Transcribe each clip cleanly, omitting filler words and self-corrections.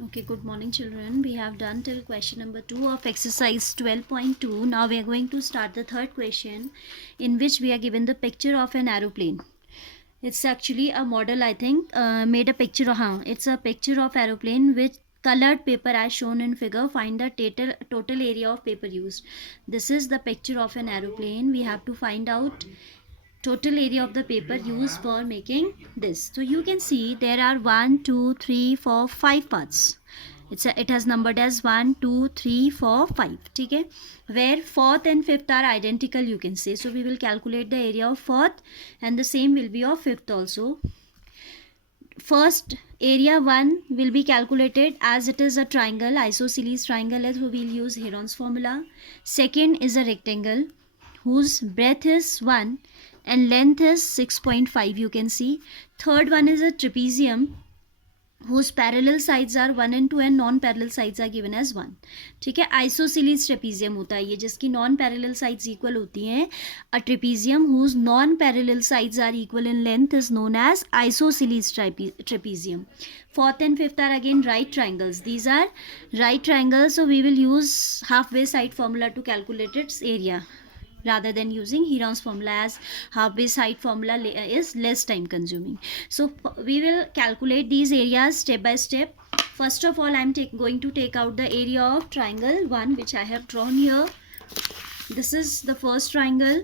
Okay, good morning children. We have done till question number 2 of exercise 12.2. Now we are going to start the third question, in which we are given the picture of an aeroplane. It's actually a model, I think, made a picture of, it's a picture of aeroplane with colored paper as shown in figure. Find the total area of paper used. This is the picture of an aeroplane. We have to find out total area of the paper used for making this. So you can see there are 1 2 3 4 5 parts. It has numbered as 1 2 3 4 5. Okay, where fourth and fifth are identical, you can say. So we will calculate the area of fourth, and the same will be of fifth also. First, area 1 will be calculated as it is a triangle, isosceles triangle, so we'll use Heron's formula. Second is a rectangle whose breadth is 1 and length is 6.5, you can see. Third one is a trapezium whose parallel sides are 1 and 2 and non-parallel sides are given as 1. ठीक है, आइसोसिलीज trapezium होता है ये, जिसकी non parallel sides equal होती हैं. A trapezium whose non parallel sides are equal in length is known as isosceles trapezium. Fourth and fifth are again right triangles. These are right triangles, so we will use halfway side formula to calculate its area, rather than using Heron's formula, as halfway side formula is less time consuming. So we will calculate these areas step by step. First of all, I am going to take out the area of triangle 1, which I have drawn here. This is the first triangle,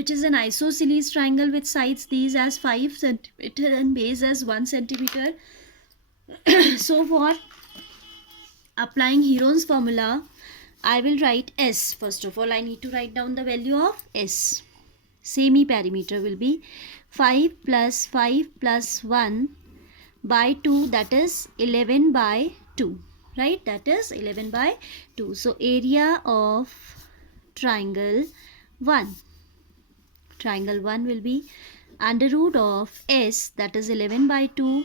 which is an isosceles triangle with sides these as 5 centimeter and base as 1 centimeter. So for applying Heron's formula, I will write S. First of all, I need to write down the value of S. Semi perimeter will be 5 plus 5 plus 1 by 2, that is 11 by 2. Right? That is 11 by 2. So area of triangle 1. Triangle 1 will be under root of S, that is 11 by 2.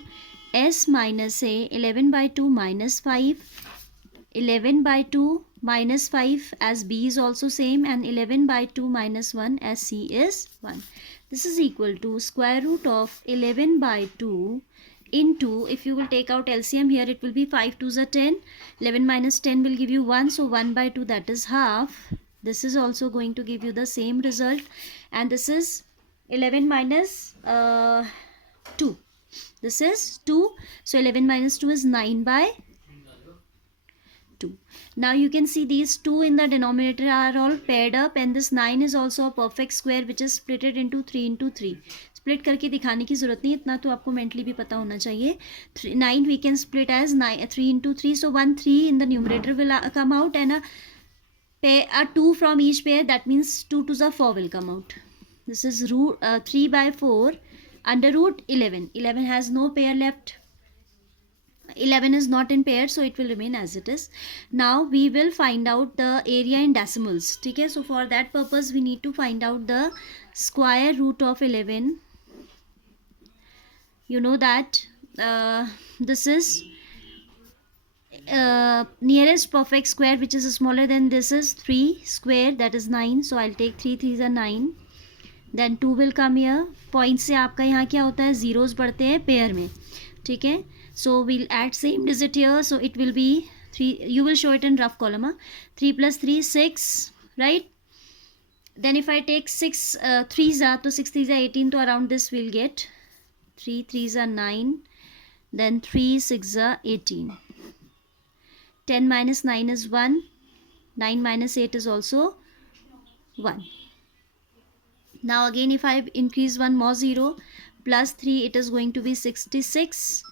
S minus A, 11 by 2 minus 5. 11 by 2 minus 5 as B is also same, and 11 by 2 minus 1 as C is 1. This is equal to square root of 11 by 2 into, if you will take out LCM here, it will be 5 2s are 10. 11 minus 10 will give you 1, so 1 by 2, that is half. This is also going to give you the same result, and this is 11 minus 2. This is 2, so 11 minus 2 is 9 by 2. Now you can see these 2 in the denominator are all paired up, and this 9 is also a perfect square which is splitted into 3 into 3. Split करके दिखाने की ज़रूरत नहीं, इतना तो आपको mentally भी पता होना चाहिए. 9 we can split as 3 into 3, so 1 3 in the numerator will come out, and a 2 from each pair, that means 2 to the 4 will come out. This is 3 by 4 under root 11. 11 has no pair left. 11 is not in pair, so it will remain as it is. Now we will find out the area in decimals. Okay, so for that purpose we need to find out the square root of 11. You know that this is nearest perfect square, which is smaller than this, is 3 square, that is 9. So I'll take 3 3s are 9. Then 2 will come here. Point से आपका यहाँ क्या होता है, zeros बढ़ते हैं pair में. ठीक है, so we'll add same digit here, so it will be 3. You will show it in rough column. 3 plus 3 6, right? Then if I take 6 3s are, तो 6 3s are 18, तो around this we'll get 3 3s are 9, then 3 6 are 18. 10 minus 9 is 1. 9 minus 8 is also 1. Now again, if I increase one more 0 plus 3, it is going to be 66.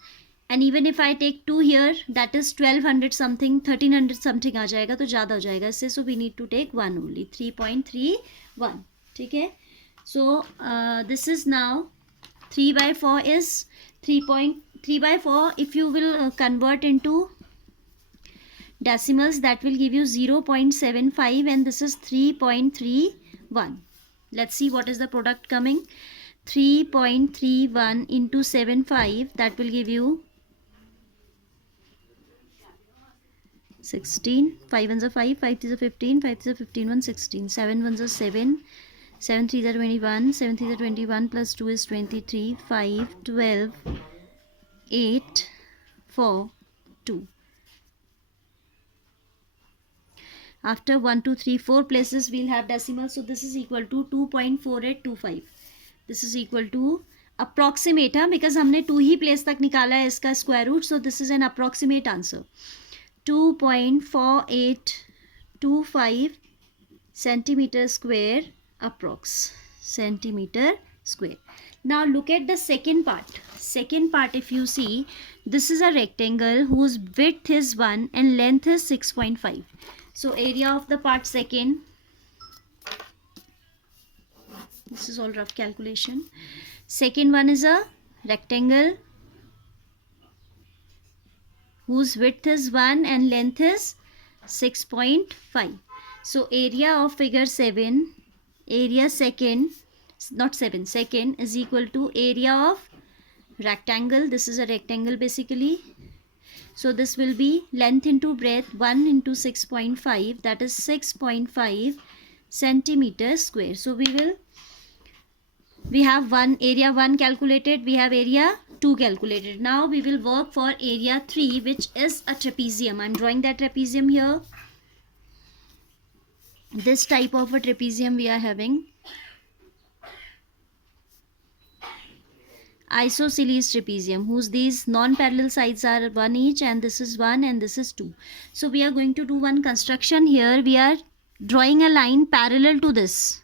And even if I take 2 here, that is 1200 something, 1300 something आ जाएगा, तो ज़्यादा हो जाएगा इससे. So we need to take 1 only, 3.31. ठीक है, so this is now 3 by 4 is 3 by 4. If you will convert into decimals, that will give you 0.75, and this is 3.31. Let's see what is the product coming. 3.31 into 75, that will give you 16. 5 ones are 5, 5 3s are 15, 5 3s are 15, 1 16, 7 ones are 7, 7 3s are 21, 7 3s are 21, plus 2 is 23, 5 12, 8 4, 2. After 1, 2, 3, 4 places we'll have decimals. So this is equal to 2.4825. This is equal to approximate, because हमने 2 ही place तक निकाला है इसका square root. So this is an approximate answer. 2.4825 centimeter square approx. Centimeter square. Now look at the second part. Second part, if you see, this is a rectangle whose width is 1 and length is 6.5. So area of the part second, this is all rough calculation. Second one is a rectangle whose width is 1 and length is 6.5. So area of figure 7, area second, not 7, second is equal to area of rectangle. This is a rectangle basically. So this will be length into breadth 1 into 6.5, that is 6.5 centimeter square. So we have area 1 calculated, we have area 2 calculated. Now we will work for area 3, which is a trapezium. I am drawing that trapezium here. This type of a trapezium we are having. Isosceles trapezium, whose these non-parallel sides are 1 each, and this is 1 and this is 2. So we are going to do one construction here. We are drawing a line parallel to this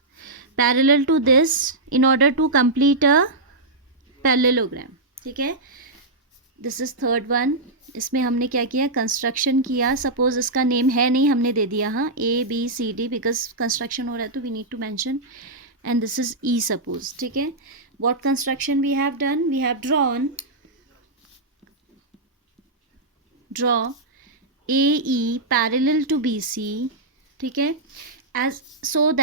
in order to complete a parallelogram. ठीक है, this is third one. इसमें हमने क्या किया, construction किया. Suppose इसका name है नहीं, हमने दे दिया हाँ ABCD, बिकॉज कंस्ट्रक्शन हो रहा है तो we need to mention. And this is E suppose. ठीक है, what construction we have done? We have draw AE parallel to BC. ठीक है, as so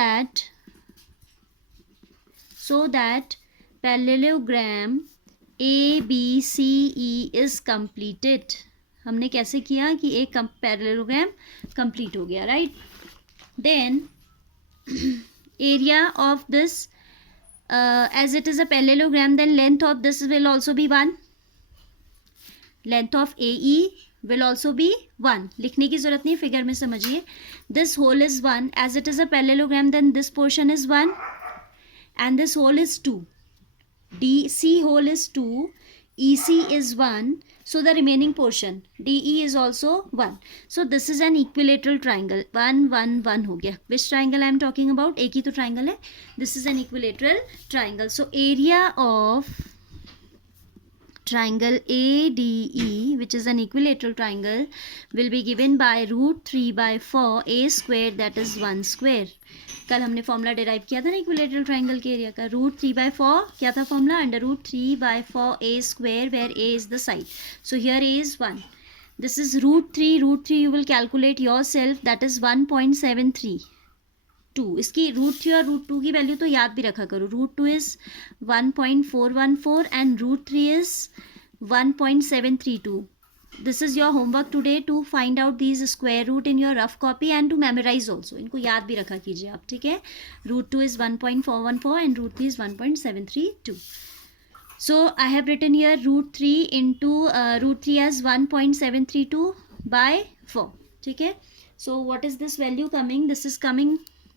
that parallelogram ABCE is completed. हमने कैसे किया कि एक parallelogram complete हो गया, right? Then area of this, as it is a parallelogram, then length of this will also be 1. Length of AE will also be 1. लिखने की ज़रूरत नहीं, फिगर में समझिए. This whole is 1. As it is a parallelogram, then this portion is 1 and this whole is 2. DC whole is 2, EC is 1. So the remaining portion DE is also 1. So this is an equilateral triangle. 1 1 1 हो गया. Which triangle I am talking about? एक ही तो triangle है. This is an equilateral triangle. So area of triangle ADE, which is an equilateral triangle, will be given by root 3 by 4 a square, that is 1 square. कल हमने formula derive किया था ना equilateral triangle के area का. Root 3 by 4 क्या था formula? Under root 3 by 4 a square, where a is the side. So here a is 1. This is root 3. Root 3 you will calculate yourself, that is 1.732. इसकी root 3 और root 2 की value तो याद भी रखा करो. Root 2 is 1.414 and root 3 is 1.732. This is your homework today, to find out these square root in your rough copy and to memorize also. इनको याद भी रखा कीजिए आप, ठीक है. Root 2 is 1.414 and root 3 is 1.732. So I have written here root 3 into root 3 as 1.732 by 4. ठीक है. So what is this value coming? This is coming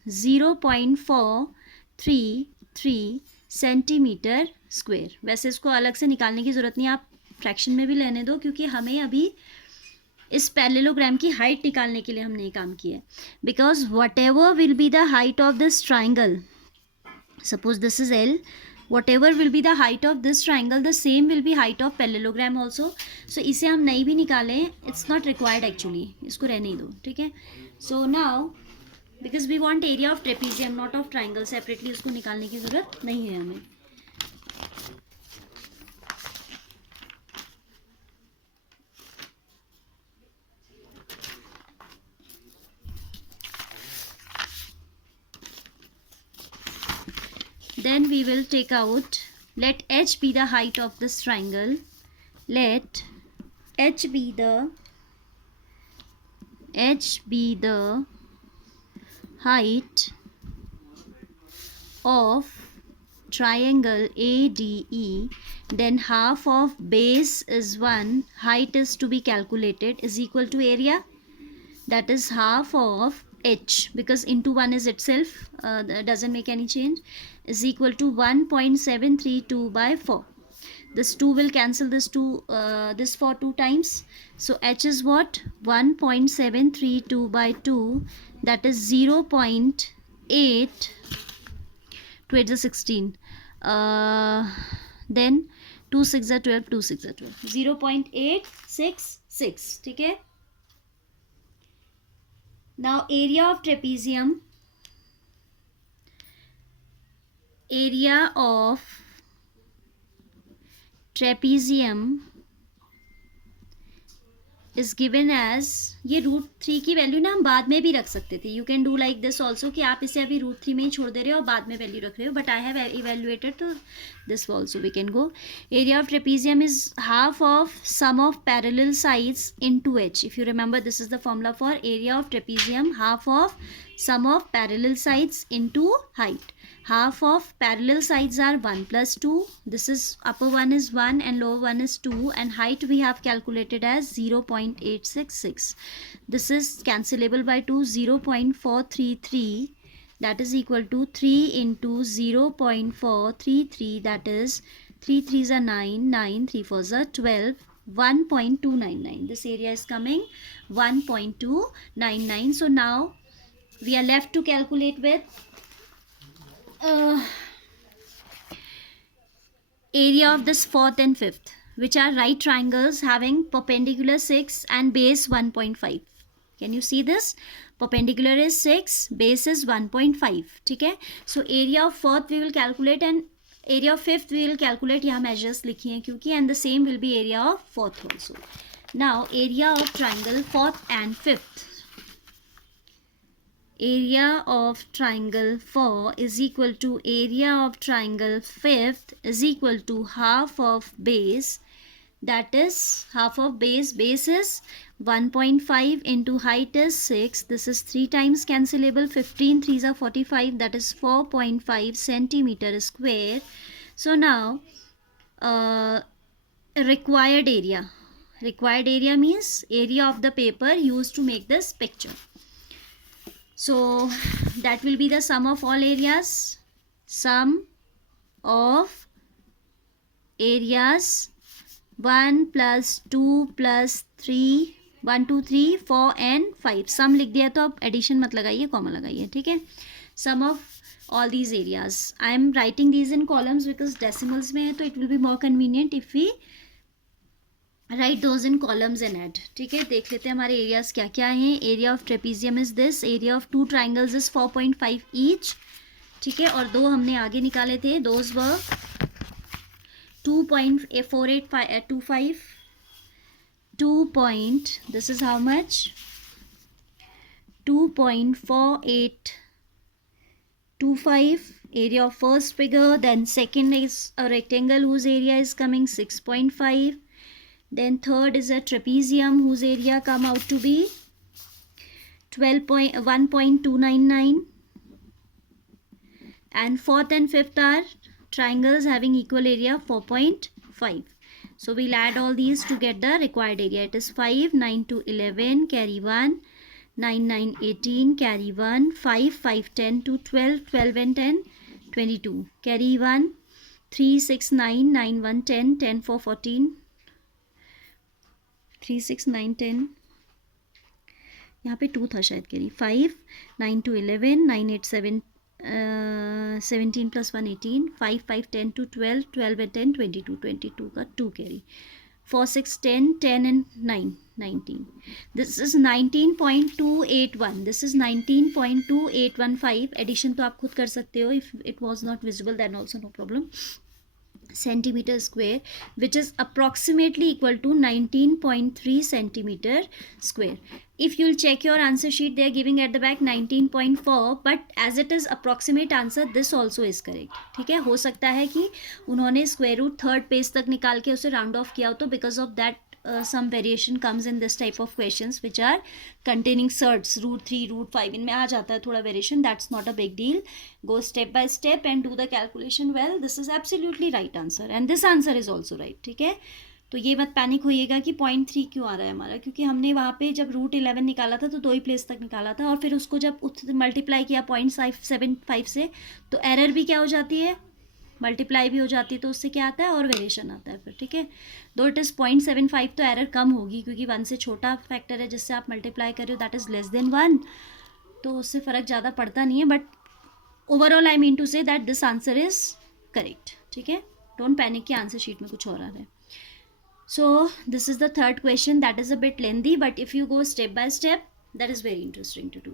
0.433 centimetre square. वैसे इसको अलग से निकालने की ज़रूरत नहीं, आप फ्रैक्शन में भी लेने दो, क्योंकि हमें अभी इस पैरेललोग्राम की हाइट निकालने के लिए हमने ये काम किया है. Because what ever will be the height of this triangle, suppose this is L, whatever will be the height of this triangle, the same will be height of parallelogram also. So इसे हम नहीं भी निकालें, it's not required actually, इसको रहने दो, ठीक है. So now because we want area of trapezium not of triangle separately, उसको निकालने की ज़रूरत नहीं है हमें. Then we will take out, let h be the height of this triangle. Let h be the height of triangle ADE, then half of base is 1, height is to be calculated, is equal to area, that is half of h, because into 1 is itself, doesn't make any change, is equal to 1.732 by 4. This 2 will cancel this 2, this for 2 times. So h is what? 1.732 by 2, that is 0.8 to 8 is 16. Then 2 6 are 12, 2 6 are 12, 0.866. ठीक है. Now area of trapezium, area of trapezium is given as, ये √3 की value ना हम बाद में भी रख सकते थे. You can do like this also, कि आप इसे अभी √3 में ही छोड़ दे रहे हो और बाद में वैल्यू रख रहे हो, बट आई हैव इवेल्युएटेड, तो this also we can go. Area of trapezium is half of sum of parallel sides into h. If you remember, this is the formula for area of trapezium, half of sum of parallel sides into height. Half of parallel sides are 1 plus 2. This is upper one is 1 and lower one is 2, and height we have calculated as 0.866. This is cancelable by 2, 0.433. That is equal to 3 into 0.433, that is 3 3s are 9, 9 3 4s are 12, 1.299. This area is coming 1.299. So now we are left to calculate with area of this fourth and fifth, which are right triangles having perpendicular 6 and base 1.5. Can you see this? Perpendicular is 6, base is 1.5. ठीक है. So area of fourth we will calculate and area of fifth we will calculate. यहाँ measures लिखी हैं क्योंकि, and the same will be area of fourth also. Now area of triangle fourth and fifth. Area of triangle 4 is equal to area of triangle 5th is equal to half of base, that is half of base is 1.5 into height is 6. This is 3 times cancelable, 15 3s are 45, that is 4.5 centimeter square. So now required area means area of the paper used to make this picture. So that will be the sum of all areas. Sum of areas 1 plus 2 plus 3, 1 2 3 4 and 5. सम लिख दिया तो अब addition मत लगाइए, comma लगाइए. ठीक है. Sum of all these areas. I am writing these in columns because decimals में है, तो it will be more convenient if we write those in columns and add. ठीक है. देख लेते हैं हमारे एरियाज क्या क्या हैं. Area of trapezium is this. Area of 2 triangles is 4.5 each. ठीक है. और 2 हमने आगे निकाले थे. Those were 2.4825 this is how much? 2.4825 area of first figure. Then second is a rectangle whose area is coming 6.5. Then third is a trapezium whose area come out to be 1.299. And fourth and fifth are triangles having equal area 4.5. So we'll add all these to get the required area. It is 5, 9 to 11, carry 1, 9, 9, 18, carry 1, 5, 5, 10 to 12, 12 and 10, 22, carry 1, 3, 6, 9, 9, 1, 10, 10, 4, 14, 3, 6, 9, 10, यहाँ पे 2 था शायद, carry 5, 9 to 11, 9, 8, 7, 17 plus 1, 18, 5, 5, 10 to 12, 12 and 10, 22, 22 का 2 carry, 4, 6, 10, 10 and 9, 19. This is 19.281. This is 19.2815. Addition तो आप खुद कर सकते हो. If it was not visible, then also no problem. Centimeter square, which is approximately equal to 19.3 centimeter square. If you'll check your answer sheet, they are giving at the back 19.4, but as it is approximate answer, this also is correct. ठीक है. हो सकता है कि उन्होंने square root third page तक निकाल के उसे राउंड ऑफ किया हो, तो because of that some variation comes in this type of questions which are containing surds, root 3, root 5, इनमें आ जाता है थोड़ा variation. That's not a big deal. Go step by step and do the calculation well. This is absolutely right answer and this answer is also right. ठीक है, तो ये मत panic होइएगा कि 0.3 क्यों आ रहा है हमारा, क्योंकि हमने वहाँ पे जब रूट 11 निकाला था तो 2 ही प्लेस तक निकाला था और फिर उसको जब मल्टीप्लाई किया 0.75 से तो एरर भी क्या हो जाती है, मल्टीप्लाई भी हो जाती है, तो उससे क्या आता है और वेरिएशन आता है फिर. ठीक है, दो इट इज़ 0.75 तो एरर कम होगी क्योंकि 1 से छोटा फैक्टर है जिससे आप मल्टीप्लाई कर रहे हो, दैट इज़ लेस देन 1, तो उससे फ़र्क ज़्यादा पड़ता नहीं है. But overall I mean to say that this answer is correct. ठीक है, डोंट पैनिक कि आंसर शीट में कुछ और आ रहा है. So this is the third question. That is a bit lengthy, but if you go step by step, that is very interesting to do.